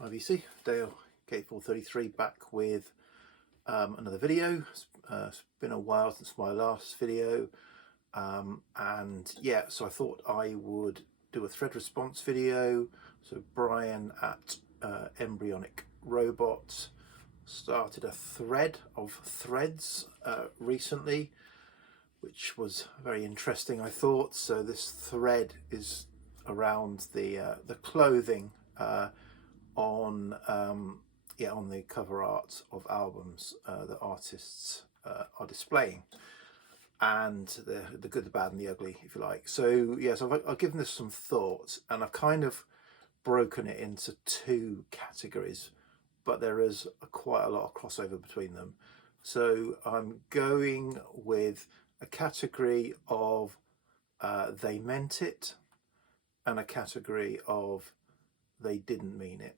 IVC, Dale K433 back with another video. It's been a while since my last video, and yeah, so I thought I would do a thread response video. So Brian at EmbryonicRobot started a thread of threads recently, which was very interesting, I thought. So this thread is around the clothing on the cover art of albums that artists are displaying, and the good, the bad and the ugly, if you like. So yes, I've given this some thought, and I've kind of broken it into two categories, but there is quite a lot of crossover between them. So I'm going with a category of they meant it, and a category of they didn't mean it,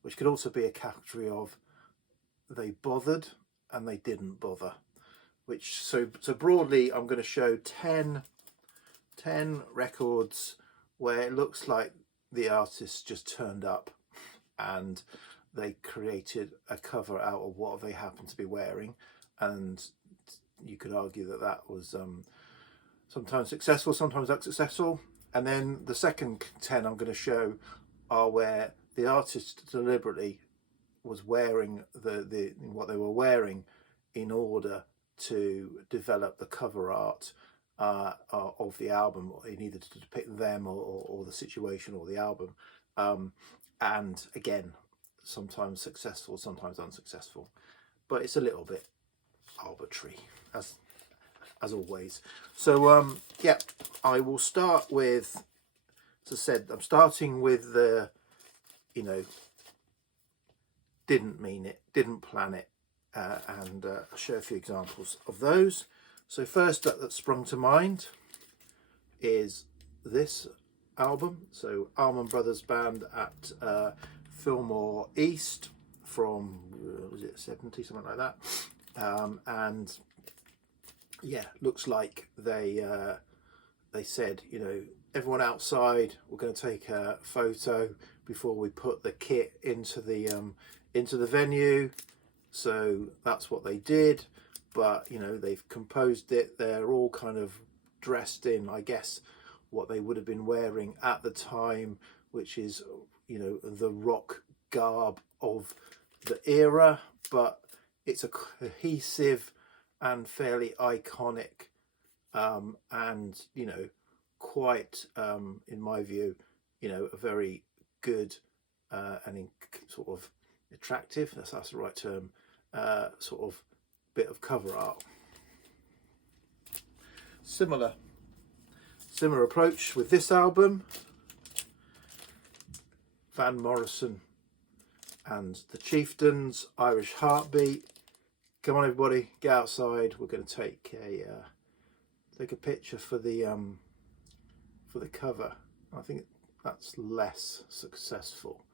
which could also be a category of they bothered and they didn't bother. Which so broadly, I'm going to show 10 records where it looks like the artist just turned up and they created a cover out of what they happen to be wearing, and you could argue that that was sometimes successful, sometimes unsuccessful. And then the second 10 I'm going to show are where the artist deliberately was wearing what they were wearing in order to develop the cover art of the album, in either to depict them or the situation or the album. And again, sometimes successful, sometimes unsuccessful, but it's a little bit arbitrary as always. So yeah, I will start with, as I said, I'm starting with the, didn't mean it, didn't plan it, and I'll show a few examples of those. So first that sprung to mind is this album. So Allman Brothers Band at Fillmore East from, was it 70, something like that, and yeah, looks like they said, everyone outside, we're going to take a photo before we put the kit into the venue. So that's what they did, but they've composed it. They're all kind of dressed in, I guess, what they would have been wearing at the time, which is the rock garb of the era, but it's a cohesive and fairly iconic and quite in my view a very good and sort of attractive, that's the right term, sort of bit of cover art. Similar approach with this album, Van Morrison and the Chieftains, Irish Heartbeat. Come on everybody, get outside, we're going to take a picture for the cover. I think that's less successful.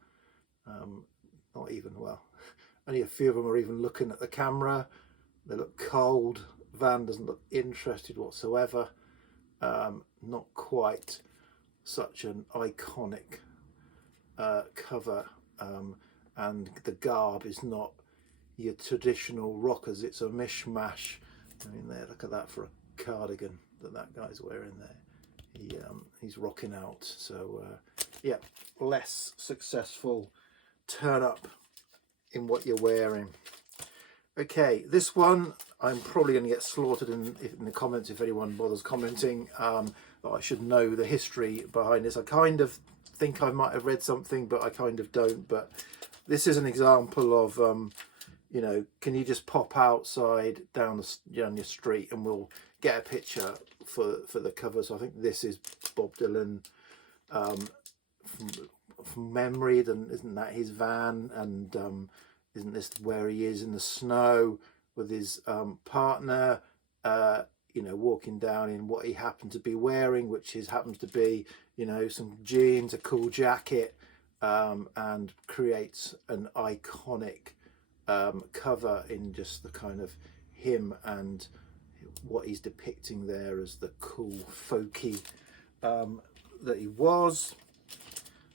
Not even, well, only a few of them are even looking at the camera. They look cold. Van doesn't look interested whatsoever. Not quite such an iconic cover, and the garb is not your traditional rockers. It's a mishmash. I mean, there, look at that for a cardigan that guy's wearing there. He's rocking out. So yeah, less successful turn up in what you're wearing. Okay, this one I'm probably going to get slaughtered in the comments if anyone bothers commenting. But I should know the history behind this. I kind of think I might have read something, but I kind of don't. But this is an example of can you just pop outside down your street and we'll get a picture for the cover. So I think this is Bob Dylan from memory. Then isn't that his van? And isn't this where he is in the snow with his partner? Walking down in what he happened to be wearing, which happens to be some jeans, a cool jacket, and creates an iconic cover in just the kind of him and what he's depicting there as the cool folky that he was.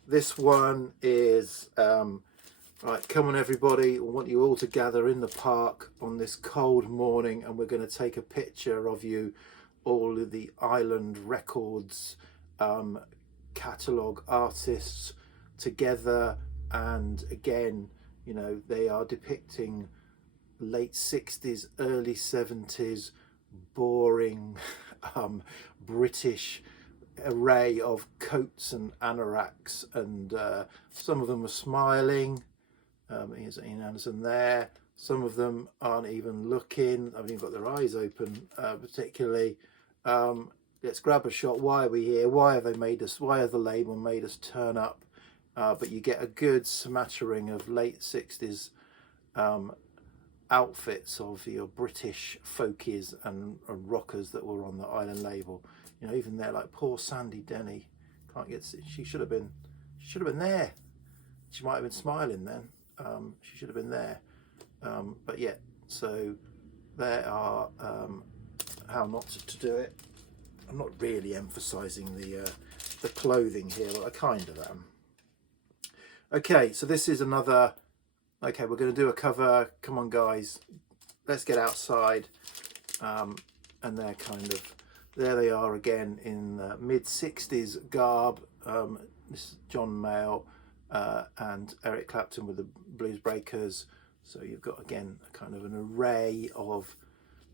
This one is Right, come on everybody, I want you all to gather in the park on this cold morning, and we're going to take a picture of you, all of the Island Records catalogue artists together. And again, you know, they are depicting late 60s, early 70s, boring British array of coats and anoraks, and some of them are smiling. Here's Ian Anderson there. Some of them aren't even looking. I haven't even got their eyes open, particularly. Let's grab a shot. Why are we here? Why have they made us? Why have the label made us turn up? But you get a good smattering of late 60s outfits of your British folkies and rockers that were on the Island label. You know, even there, like poor Sandy Denny, can't get. She should have been there. She might have been smiling then. She should have been there. But yeah, so there are how not to do it. I'm not really emphasizing the clothing here, but I kind of am. Okay, so this is another. Okay, we're going to do a cover. Come on, guys, let's get outside. And they're kind of, there they are again in mid 60s garb. This is John Mayall and Eric Clapton with the Blues Breakers. So you've got again a kind of an array of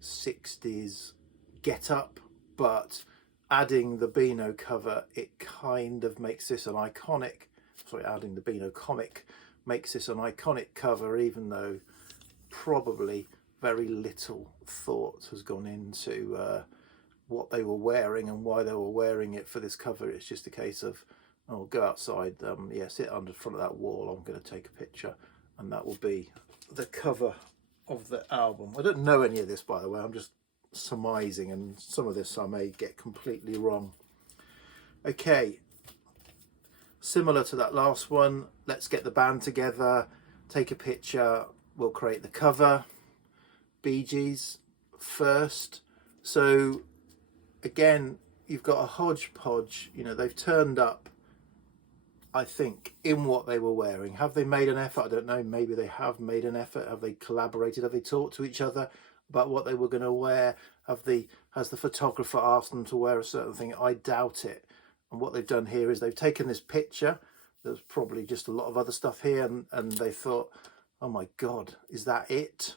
60s get up, but adding the Beano cover, it kind of makes this an iconic, sorry, adding the Beano comic makes this an iconic cover, even though probably very little thought has gone into what they were wearing and why they were wearing it for this cover. It's just a case of, oh, go outside, yeah, sit under front of that wall, I'm going to take a picture, and that will be the cover of the album. I don't know any of this, by the way, I'm just surmising, and some of this I may get completely wrong. Okay, similar to that last one, let's get the band together, take a picture, we'll create the cover. Bee Gees first. So again, you've got a hodgepodge, you know, they've turned up, I think, in what they were wearing. Have they made an effort? I don't know, maybe they have made an effort. Have they collaborated? Have they talked to each other about what they were going to wear? Has the photographer asked them to wear a certain thing? I doubt it. And what they've done here is they've taken this picture, there's probably just a lot of other stuff here, and they thought, oh my god, is that it?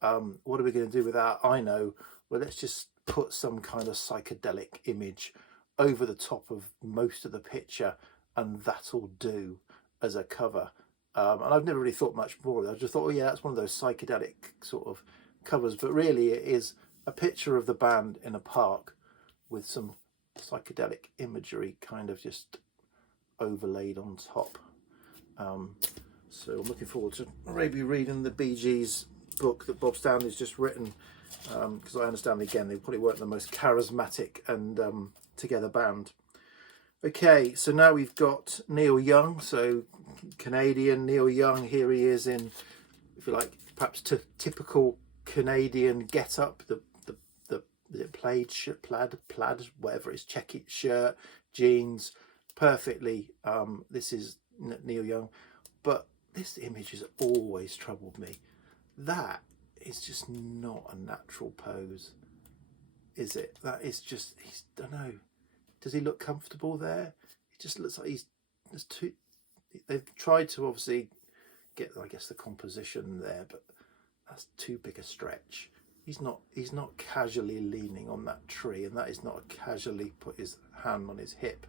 What are we going to do with that? I know, well, let's just put some kind of psychedelic image over the top of most of the picture, and that'll do as a cover. And I've never really thought much more of it. I just thought, oh yeah, that's one of those psychedelic sort of covers, but really it is a picture of the band in a park with some psychedelic imagery kind of just overlaid on top. So I'm looking forward to maybe reading the Bee Gees book that Bob Stanley's just written, because I understand, again, they probably weren't the most charismatic and together band. Okay, so now we've got Neil Young, so Canadian Neil Young. Here he is in, if you like, perhaps typical Canadian get-up, the is it plaid, whatever it is, check-it shirt, jeans, perfectly. This is Neil Young, but this image has always troubled me. That is just not a natural pose, is it? That is just, I don't know. Does he look comfortable there? It just looks like there's too. They've tried to obviously get, I guess, the composition there, but that's too big a stretch. He's not casually leaning on that tree, and that is not a casually put his hand on his hip.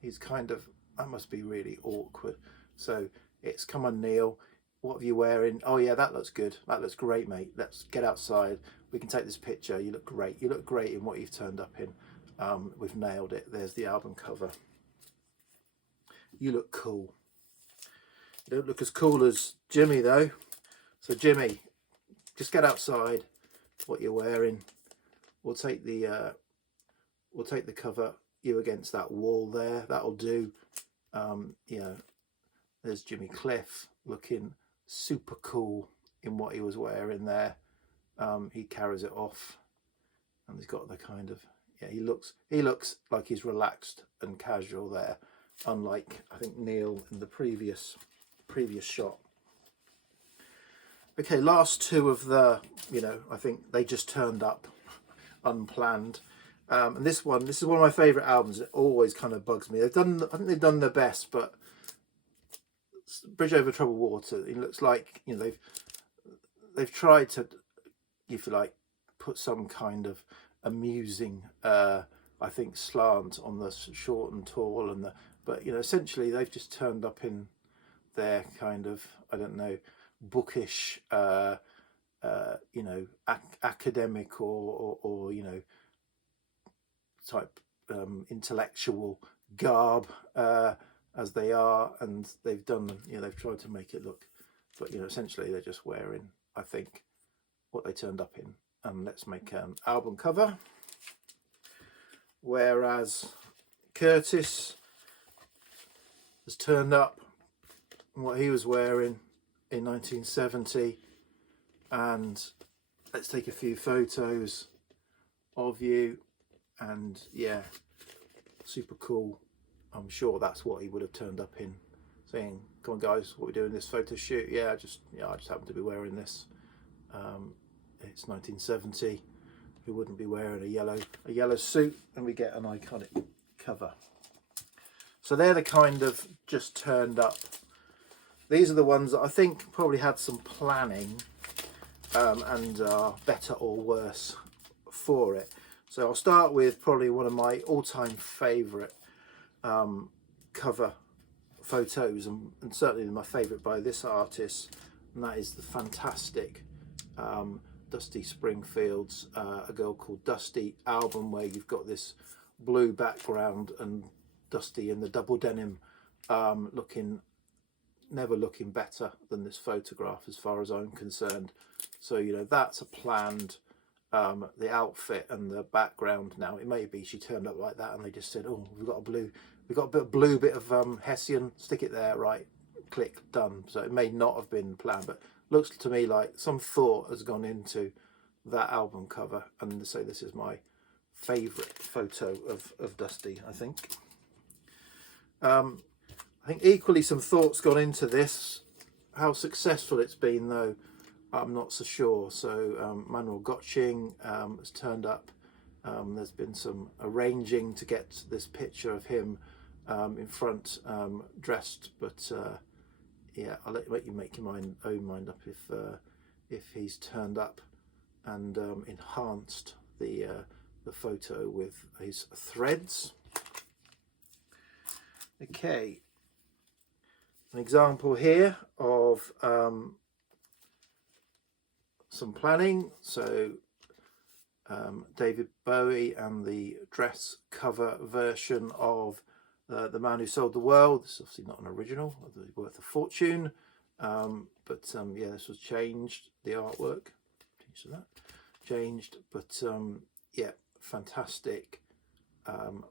He's kind of, that must be really awkward. So it's, come on, Neil, what are you wearing? Oh yeah, that looks good. That looks great, mate. Let's get outside. We can take this picture. You look great. You look great in what you've turned up in. We've nailed it. There's the album cover. You look cool. You don't look as cool as Jimmy though. So Jimmy, just get outside. What you're wearing. We'll take the cover. You against that wall there. That'll do. You know, there's Jimmy Cliff looking super cool in what he was wearing there. He carries it off, and he's got the kind of, yeah, he looks like he's relaxed and casual there, unlike I think Neil in the previous shot. Okay, last two of the, I think they just turned up unplanned. And this is one of my favourite albums. It always kind of bugs me. I think they've done their best, but Bridge Over Troubled Water, it looks like, they've tried to, if you like, put some kind of amusing, I think, slant on the short and tall, but essentially they've just turned up in their kind of, I don't know, bookish, academic or type intellectual garb, as they are, and they've done, they've tried to make it look, but essentially they're just wearing, I think, what they turned up in. And let's make an album cover. Whereas Curtis has turned up what he was wearing in 1970, and let's take a few photos of you, and yeah, super cool. I'm sure that's what he would have turned up in, saying, "Come on, guys, what are we doing this photo shoot?" I just happen to be wearing this. It's 1970. Who wouldn't be wearing a yellow suit? And we get an iconic cover. So they're the kind of just turned up. These are the ones that I think probably had some planning, and are better or worse for it. So I'll start with probably one of my all-time favourite cover photos, and certainly my favourite by this artist, and that is the fantastic Dusty Springfield's A Girl Called Dusty album, where you've got this blue background and Dusty in the double denim, never looking better than this photograph as far as I'm concerned. So that's a planned, the outfit and the background. Now it may be she turned up like that and they just said, "Oh, we've got a bit of blue bit of Hessian, stick it there, right, click, done." So it may not have been planned, but looks to me like some thought has gone into that album cover. And so this is my favourite photo of Dusty, I think. I think equally some thought's gone into this. How successful it's been, though, I'm not so sure. So Manuel Gotching has turned up. There's been some arranging to get this picture of him in front, dressed, but yeah, I'll let you make your own mind up if he's turned up and enhanced the photo with his threads. Okay, an example here of some planning. So David Bowie and the dress cover version of The Man Who Sold the World. This is obviously not an original, worth a fortune, but yeah, this was changed, the artwork changed, but yeah, fantastic,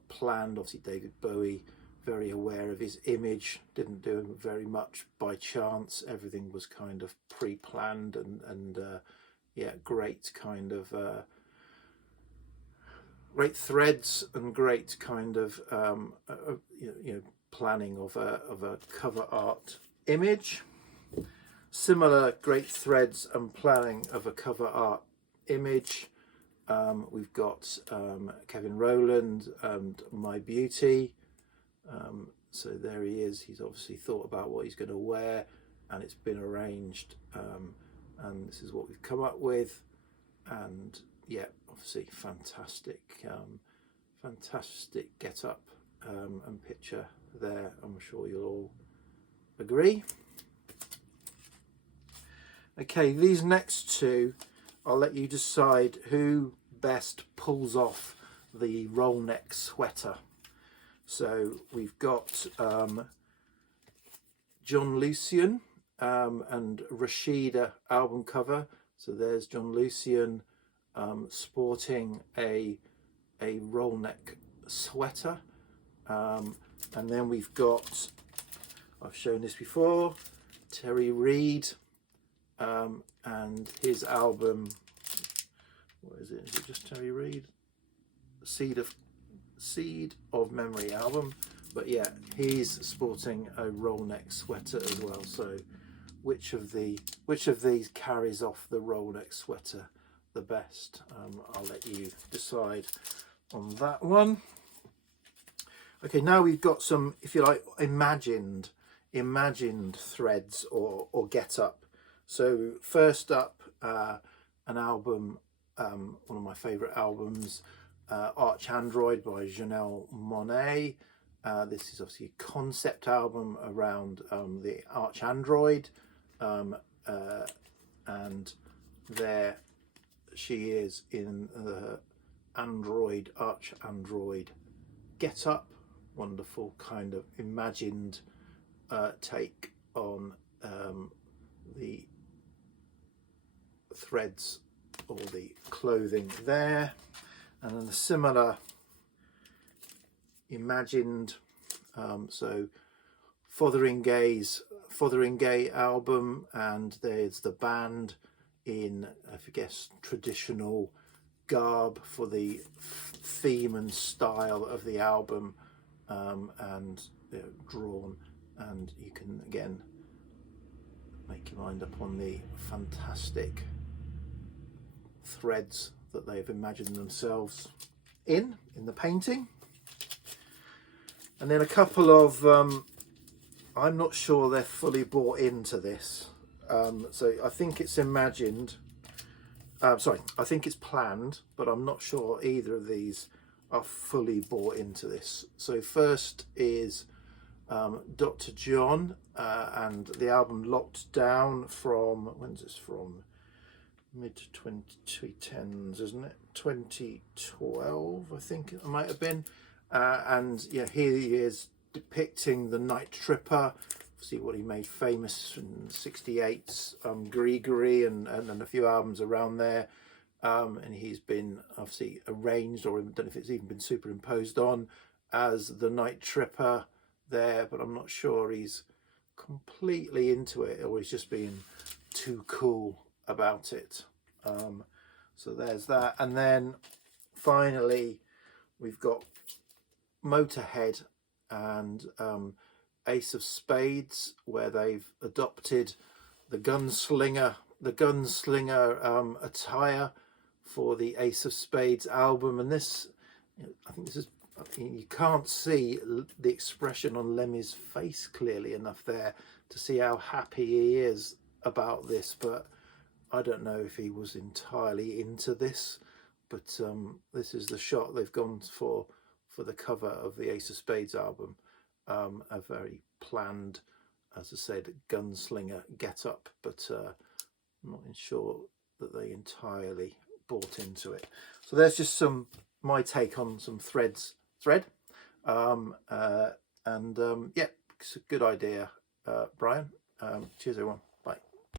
planned. Obviously David Bowie, very aware of his image, didn't do very much by chance. Everything was kind of pre-planned, and yeah, great kind of great threads and great kind of planning of a cover art image. Similar great threads and planning of a cover art image. We've got Kevin Rowland and My Beauty. So there he is. He's obviously thought about what he's going to wear, and it's been arranged, and this is what we've come up with. And yeah, obviously fantastic fantastic get up and picture there. I'm sure you'll all agree. Okay, these next two, I'll let you decide who best pulls off the roll neck sweater. So we've got John Lucian and Rashida album cover. So there's John Lucian sporting a roll neck sweater, and then we've got, I've shown this before, Terry Reid and his album, what is it? Is it just Terry Reid? Seed of Memory album. But yeah, he's sporting a roll neck sweater as well. So which of these carries off the Rolex sweater the best. I'll let you decide on that one. Okay, now we've got some, if you like, imagined threads or get up. So first up, an album, one of my favorite albums, Arch Android by Janelle Monáe. This is obviously a concept album around the Arch Android, and there she is in the Arch Android get up. Wonderful kind of imagined take on the threads or the clothing there, and then a similar imagined so Fotheringay album, and there's the band in, I guess, traditional garb for the theme and style of the album, and drawn, and you can again make your mind up on the fantastic threads that they've imagined themselves in the painting. And then a couple of I'm not sure they're fully bought into this, so I think it's imagined, sorry, I think it's planned, but I'm not sure either of these are fully bought into this. So first is Dr. John, and the album Locked Down from, when's this from? Mid-2010s, isn't it? 2012, I think it might have been. And yeah, here he is depicting the Night Tripper. See what he made famous in '68's Grigori and a few albums around there. And he's been obviously arranged, or I don't know if it's even been superimposed on, as the Night Tripper there, but I'm not sure he's completely into it, or he's just being too cool about it. So there's that. And then finally we've got Motorhead and Ace of Spades, where they've adopted the gunslinger attire for the Ace of Spades album. And this, I think this is, you can't see the expression on Lemmy's face clearly enough there to see how happy he is about this, but I don't know if he was entirely into this. But this is the shot they've gone for the cover of the Ace of Spades album. A very planned, as I said, gunslinger get up, but I'm not sure that they entirely bought into it. So there's just my take on some thread, and yeah, it's a good idea, Brian. Cheers everyone.